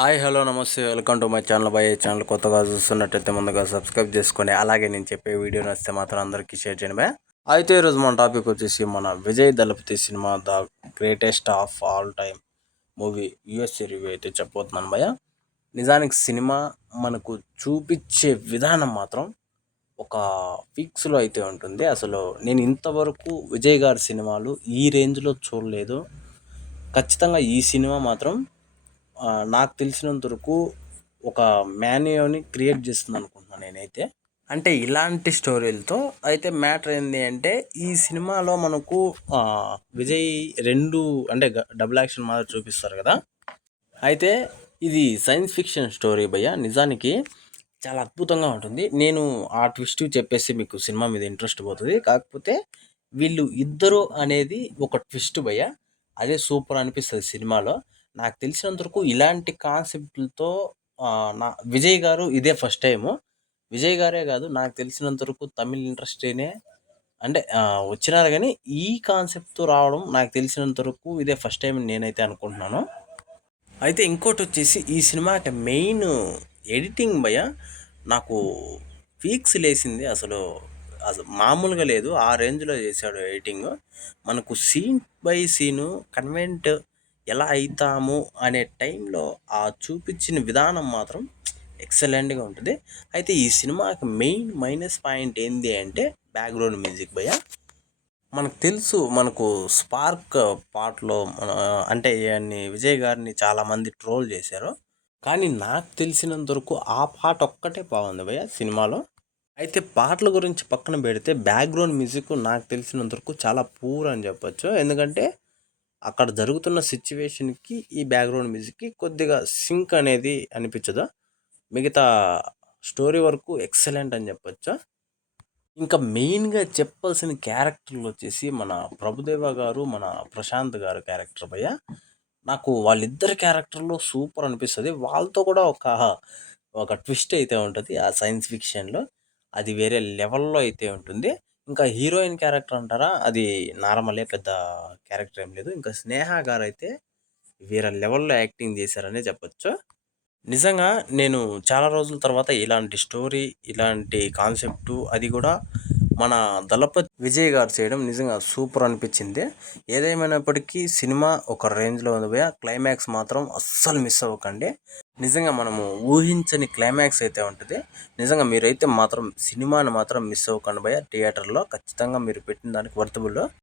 Hi hello నమస్తే welcome to my channel. By channel కొత్తగా చూస్తున్నట్టయితే ముందుగా సబ్స్క్రైబ్ చేసుకొని అలాగే నేను చెప్పే వీడియో నచ్చితే మాత్రం అందరికీ షేర్ చేయండి భయ్యా. అయితే ఈరోజు మన టాపిక్ వచ్చేసి మన Vijay Thalapathy cinema the greatest of all time movie USA review అయితే చెప్పబోతున్నాను భయ్యా. నిజానికి సినిమా మనకు చూపించే విధానం మాత్రం ఒక పీక్స్లో అయితే ఉంటుంది. అసలు నేను ఇంతవరకు విజయ్ గారి సినిమాలు ఈ రేంజ్లో చూడలేదు. ఖచ్చితంగా ఈ సినిమా మాత్రం నాకు తెలిసినంత వరకు ఒక మాన్యుని క్రియేట్ చేస్తుంది అనుకుంటున్నాను నేనైతే. అంటే ఇలాంటి స్టోరీలతో అయితే మ్యాటర్ ఏంటి అంటే ఈ సినిమాలో మనకు విజయ్ రెండు అంటే డబుల్ యాక్షన్ మాదిరి చూపిస్తారు కదా. అయితే ఇది సైన్స్ ఫిక్షన్ స్టోరీ భయ్య. నిజానికి చాలా అద్భుతంగా ఉంటుంది. నేను ఆ ట్విస్ట్ చెప్పేసి మీకు సినిమా మీద ఇంట్రెస్ట్ పోతుంది. కాకపోతే వీళ్ళు ఇద్దరు అనేది ఒక ట్విస్ట్ భయ్య, అదే సూపర్ అనిపిస్తుంది సినిమాలో. నాకు తెలిసినంత వరకు ఇలాంటి కాన్సెప్ట్లతో నా విజయ్ గారు ఇదే ఫస్ట్ టైము. విజయ్ గారే కాదు, నాకు తెలిసినంత వరకు తమిళ్ ఇండస్ట్రీనే అంటే వచ్చినారు, కానీ ఈ కాన్సెప్ట్తో రావడం నాకు తెలిసినంత వరకు ఇదే ఫస్ట్ టైం నేనైతే అనుకుంటున్నాను. అయితే ఇంకోటి వచ్చేసి ఈ సినిమాకి మెయిన్ ఎడిటింగ్ భయ నాకు పీక్స్ లేసింది. అసలు అసలు మామూలుగా లేదు, ఆ రేంజ్లో చేశాడు ఎడిటింగ్. మనకు సీన్ బై సీను కన్వెంట్ ఎలా అవుతాము అనే టైంలో ఆ చూపించిన విధానం మాత్రం ఎక్సలెంట్గా ఉంటుంది. అయితే ఈ సినిమాకి మెయిన్ మైనస్ పాయింట్ ఏంటి అంటే బ్యాక్గ్రౌండ్ మ్యూజిక్ భయ. మనకు తెలుసు, మనకు స్పార్క్ పాటలో అంటే విజయ్ గారిని చాలామంది ట్రోల్ చేశారు, కానీ నాకు తెలిసినంత వరకు ఆ పాట ఒక్కటే బాగుంది భయ్య సినిమాలో. అయితే పాటల గురించి పక్కన పెడితే బ్యాక్గ్రౌండ్ మ్యూజిక్ నాకు తెలిసినంత వరకు చాలా పూర్ అని చెప్పొచ్చు. ఎందుకంటే అక్కడ జరుగుతున్న సిచ్యువేషన్కి ఈ బ్యాక్గ్రౌండ్ మ్యూజిక్కి కొద్దిగా సింక్ అనేది అనిపించదు. మిగతా స్టోరీ వరకు ఎక్సలెంట్ అని చెప్పొచ్చు. ఇంకా మెయిన్గా చెప్పాల్సిన క్యారెక్టర్లు వచ్చేసి మన ప్రభుదేవ గారు, మన ప్రశాంత్ గారు క్యారెక్టర్ భయ్య. నాకు వాళ్ళిద్దరి క్యారెక్టర్లో సూపర్ అనిపిస్తుంది. వాళ్ళతో కూడా ఒక ట్విస్ట్ అయితే ఉంటుంది ఆ సైన్స్ ఫిక్షన్లో. అది వేరే లెవెల్లో అయితే ఉంటుంది. ఇంకా హీరోయిన్ క్యారెక్టర్ అంటారా, అది నార్మలే, పెద్ద క్యారెక్టర్ ఏం లేదు. ఇంకా స్నేహ గారు అయితే వేరే లెవెల్లో యాక్టింగ్ చేశారనే చెప్పొచ్చు. నిజంగా నేను చాలా రోజుల తర్వాత ఇలాంటి స్టోరీ, ఇలాంటి కాన్సెప్టు, అది కూడా మన దళపతి విజయ్ గారు చేయడం నిజంగా సూపర్ అనిపించింది. ఏదేమైనప్పటికీ సినిమా ఒక రేంజ్లో ఉంది భయ్య. క్లైమాక్స్ మాత్రం అస్సలు మిస్ అవ్వకండి. నిజంగా మనము ఊహించని క్లైమాక్స్ అయితే ఉంటుంది. నిజంగా మీరైతే మాత్రం సినిమాని మాత్రం మిస్ అవ్వకండి భయ్య. థియేటర్లో ఖచ్చితంగా మీరు పెట్టిన దానికి వర్తబుల్.